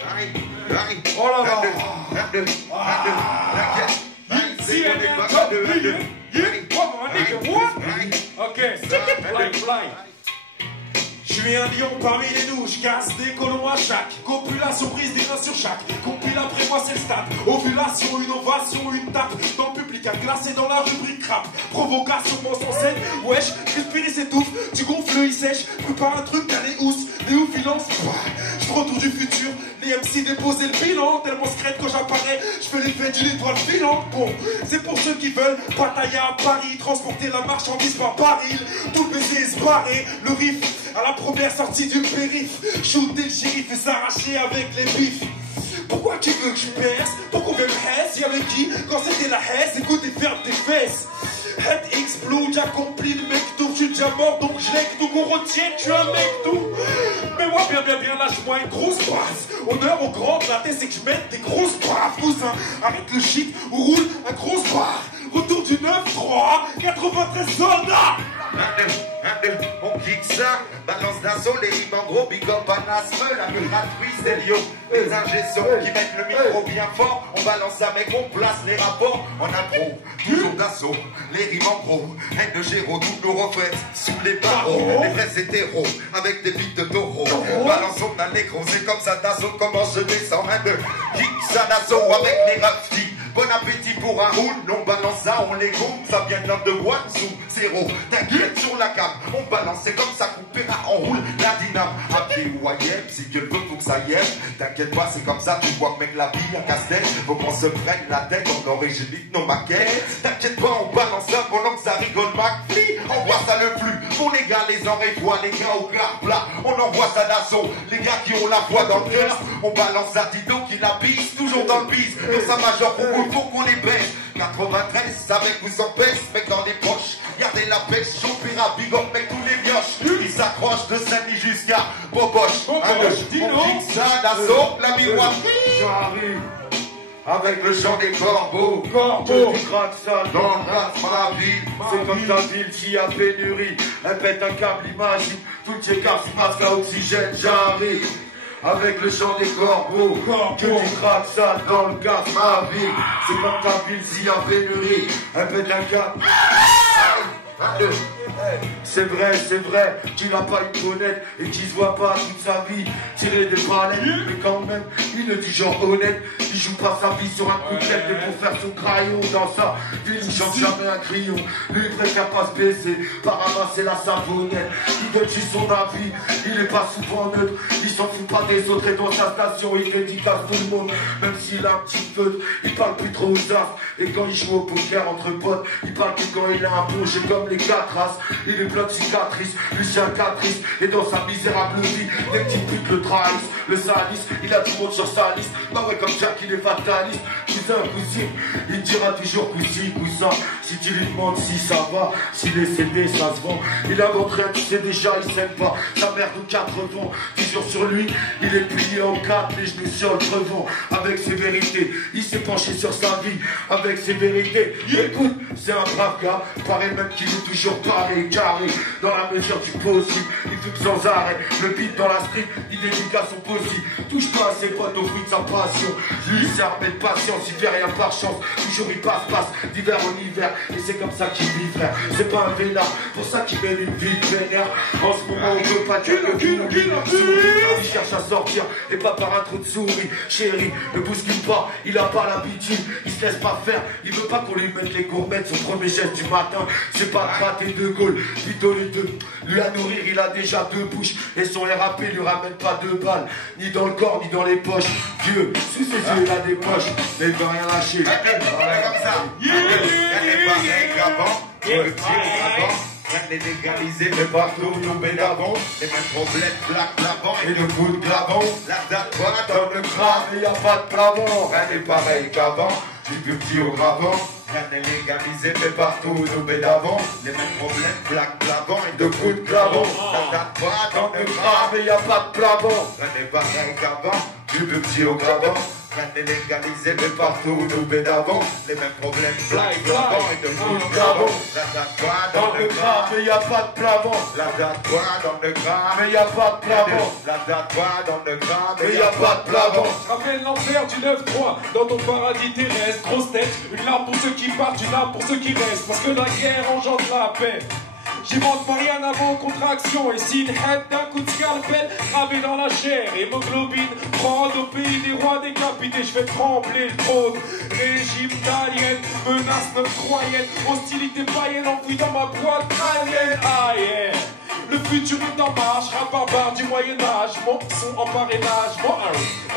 Oh là là. Ok, fly. Je suis un lion parmi les nous, je casse des colons à chaque copulation, prise des reins sur chaque compile après moi c'est le stade. Ovulation, une ovation, une tape dans le public à glacer dans la rubrique rap. Provocation, mon sensei, wesh, respire s'étouffe, tu gonfles, il sèche, prépare un truc, t'as les housses, les ouf, il lance. Je retourne du futur, les MC déposer le bilan, tellement secrète quand j'apparais, je fais l'effet d'une étoile filante. Bon, c'est pour ceux qui veulent batailler à Paris, transporter la marchandise par baril, tout le baiser se barrer, le riff à la première sortie du périph', shooter le shérif et s'arracher avec les bifs. Pourquoi tu veux que je perce? Pourquoi on veut me hesse? Y'avait qui quand c'était la hesse? Écoute et ferme tes fesses. Head explode, j'accomplis le mec tout, je suis déjà mort donc je l'ai tout qu'on retient, tu es un mec tout. Mais moi bien, lâche-moi une grosse base. Honneur aux grands, la tête c'est que je mette des grosses baffes, cousin. Arrête le shit ou roule un gros bar. Retour du 9-3, 93 soldats. On kick ça, balance d'assaut, les rimes en gros, big up à Nasme, la muratrice des lions, les ingessons qui mettent le micro bien fort, on balance ça mec, on place les rapports, on approuve, toujours d'assaut, les rimes en gros, haine de Géraud, toutes nos refaites, sous les barreaux, les vrais hétéros, avec des bites de taureau, balançons d'un nécro, c'est comme ça d'assaut, comment je descends, kick ça d'assaut avec les raftis. Bon appétit pour un roule, on balance ça, on les compte, ça vient de l'homme de Guangzhou, zéro, t'inquiète sur la cam, on balance, c'est comme ça qu'on paiera, on roule la dyname, à pied ou à yep, si Dieu le veut, faut que ça y est, t'inquiète pas, c'est comme ça, tu vois que mec la vie, la casse-tête, faut qu'on se prenne la tête, on origine nos maquettes, t'inquiète pas, on balance ça pendant que ça rigole, McFly, envoie ça le flux, pour les gars, les oreilles voient, les gars au clair plat, on envoie ça d'assaut, les gars qui ont la foi dans le cœur, on balance ça Dido qui la bise, toujours dans le bise, dans sa major pour qu'on les baisse. 93 avec vous en pèse, mec dans les poches. Gardez la pêche, chopera, big up, mec tous les mioches. Ils s'accrochent de Saint-Denis jusqu'à Boboche. On kick ça d'assaut, la miroir. J'arrive avec le chant des corbeaux. Tu craques ça dans la ville. C'est comme ta ville qui a pénurie. Elle pète un câble imagine. Toutes ces cartes masques à oxygène. J'arrive avec le chant des corbeaux, que tu craques ça dans le gaz, ma vie. C'est comme ta ville s'il y a pénurie, un peu d'un cap. C'est vrai, tu n'as pas une bonnette et qui se voit pas toute sa vie tirer des balais, mais quand même, il est du genre honnête, il joue pas sa vie sur un coup de tête et pour faire son crayon dans sa ville, il chante jamais un crayon, lui il préfère pas se baisser, par ramasser la savonnette, il donne juste son avis, il est pas souvent neutre, il s'en fout pas des autres et dans sa station, il dédicace tout le monde, même s'il a un petit feutre, il parle plus trop aux as, et quand il joue au poker entre potes, il parle que quand il a un plongé comme les quatre races. Il est plein de cicatrices, Lucien Catrice, et dans sa misérable vie, des petits putes le trahissent, le salissent, il a tout le monde sur sa liste. Bah ouais, comme Jack, il est fataliste. Cousin, cousine, il dira toujours cousin, cousin. Si tu lui demandes si ça va, s'il est cédé, ça se vend. Il invente rien, tu sais déjà, il s'aime pas. Sa mère de 4 vents, toujours sur lui, il est plié en 4, les genoux sur le crevant. Avec ses vérités, il s'est penché sur sa vie, avec ses vérités. Écoute, c'est un brave gars, paraît même qu'il est toujours pareil, carré, dans la mesure du possible. Il fume sans arrêt, le beat dans la street, il dédique à son possible. Touche pas à ses potes au fruit de sa passion. Lui, c'est armé de patience, il fait rien par chance. Toujours il passe, d'hiver en hiver. Et c'est comme ça qu'il vit, frère. C'est pas un vénard, pour ça qu'il mène une vie de vénère. En ce moment, on peut pas dire il cherche à sortir, et pas par un trou de souris. Chérie, ne bouscule pas, il a pas l'habitude, il se laisse pas faire. Il veut pas qu'on lui mette les gourmettes, son premier geste du matin. C'est pas gratter de Gaulle, plutôt les deux. Lui à nourrir, il a déjà 2 bouches. Et son RAP lui ramène pas 2 balles, ni dans le corps, ni dans les poches. Dieu, sous ses yeux, il a des poches, mais il veut rien lâcher. Comme ça. Y'a des pareils qu'avant, le tir avant. Rien n'est légalisé, mais partout nous bédavons. Les mêmes problèmes, plaque l'avant et le coup de clavon. La date va dans le crâne et y'a pas de plafond. Rien n'est pareil qu'avant, du petit au gravant. Rien n'est légalisé, mais partout nous bédavons. Les mêmes problèmes, plaque l'avant et de coups de clavon. La date va dans le crâne et y'a pas de plafond. Rien n'est pareil qu'avant, du petit au gravant. rien n'est légalisé, mais partout nous bédavons. Les mêmes problèmes, blagues, blancs et de coups de gravon. La date quoi dans le gras, mais y a pas de plavant. La date quoi dans le gras, Mais y a pas de plavant. La date quoi dans le gras, Mais y a pas de plavant. Je rappelle l'enfer du 9-3 dans ton paradis terrestre. Grosse tête, une larme pour ceux qui partent, une larme pour ceux qui restent. Parce que la guerre engendre la paix. J'invente pas rien avant contraction. Et si une haine d'un coup de scalpel gravé dans la chair, hémoglobine prend au pays des rois décapités. Je fais trembler le trône. Régime d'alien, menace notre croyenne. Hostilité païenne enfouie dans ma boîte alien. Ah yeah. Le futur est en marche, rap barbare du Moyen-Âge. Mon son en parrainage,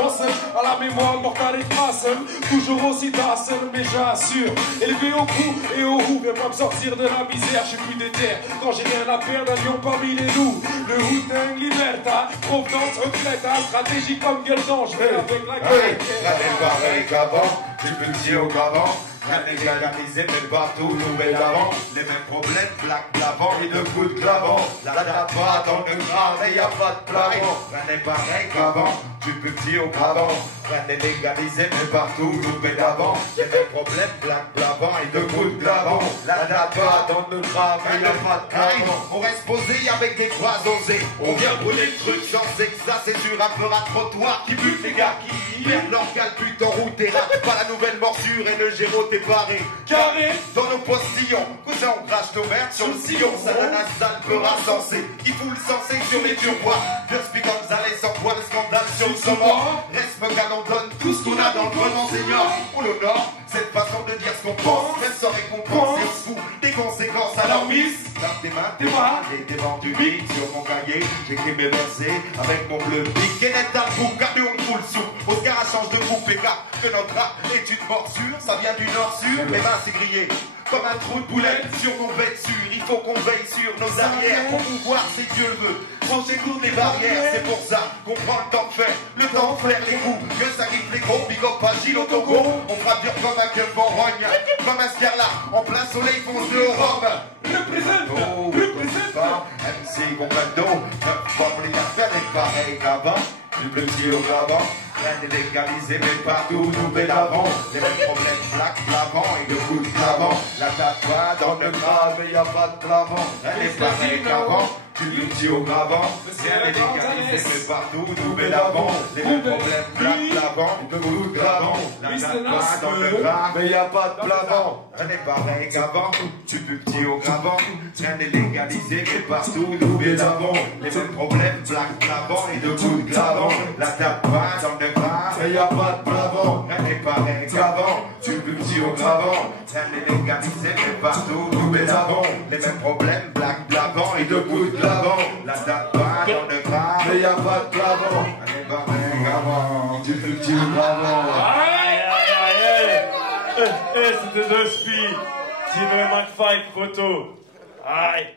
mon seul à la mémoire mortale et tracel. Toujours aussi tracel, mais j'assure. Élevé au cou et au roux, viens pas me sortir de la misère, je suis plus déter. Quand j'ai rien à perdre, un lion parmi les loups. Le Wu-Tang Liberta, provenance retraite, stratégie comme Gueldan. Je vais avec la gueule. Rien n'est pareil qu'avant, du petit au gravant. Rien n'est légalisé, mais partout nous bédavons. Les mêmes problèmes, plaques d'avant et de coups de clavant. La date pas dans le gras, mais y a pas de plavant. Rien n'est pareil qu'avant, du petit au gravant. Rien n'est légalisé, mais partout nous bédavons. Les mêmes problèmes, plaques d'avant et de coups de clavant. La date pas dans le gras, mais y a pas de plavant. On reste posé avec des croix osées. On vient brûler le truc sans que ça, c'est sur un peu à trottoir qui bute les gars qui perdent leur calbut en route et rate. Pas la nouvelle morsure et le géro t'es barré. Carré dans nos postillons. Cousin, on crache nos merdes sur le sillon. Ça donne un sale peu insensé. Il fout le sensé sur les turbois. Just because Gonzalez envoie le scandale sur le sommet. Respect canon donne tout ce qu'on a dans le bon enseignant. On l'honore, cette façon de dire ce qu'on pense. Même sans récompense, c'est fou. Des conséquences alarmistes. Tape tes mains, tes bras et des vents du beat. Sur mon cahier, j'écris mes versets avec mon bleu pique. Et net dans le bouc, car nous on fout le sou. Oscar a change de groupe et car que notre rap est une morsure. Ça vient du nord sur les mains, c'est grillé. Comme un trou de boulette sur mon vêture, il faut qu'on veille sur nos arrières. Pour pouvoir, si Dieu le veut, franchir toutes les barrières. C'est pour ça qu'on prend le temps de faire, le temps de faire les coups. Que ça griffe les gros, big up à Gilles au Togo. On frappe dur comme un keuf en rogne, comme un scarlat, en plein soleil fonce de Rome. Représente, MC Comprendo, comme les affaires est pareil qu'avant. Du petit au gravant, rien n'est légalisé, mais partout nous bédavons. Les mêmes problèmes, plaques, plavant et de coups de clavant. La date va dans le grave et y a pas de plavant. Elle est pareille qu'avant, du petit au gravant. Rien n'est légalisé, mais partout nous bédavons. Les mêmes problèmes, plaques, plavant et de coups de clavant. La date va dans le grave et y a pas de plavant. Elle est pareille qu'avant, du petit au gravant. Rien n'est légalisé, mais partout nous bédavons. Les mêmes problèmes, plaques, plavant et de coups de clavant. La table va dans le gras, et y a pas de plavant. Elle n'est pareille qu'avant, du petit au gravant. Elle est légalisée, mais partout nous bédavons. Les mêmes problèmes, blagues, blavant et de coups de clavant. La table va dans le gras, et y a pas de plavant. Elle est pareille qu'avant, du petit au gravant. Aïe, aïe, aïe, c'était deux spies. Team McFive photo. Aïe.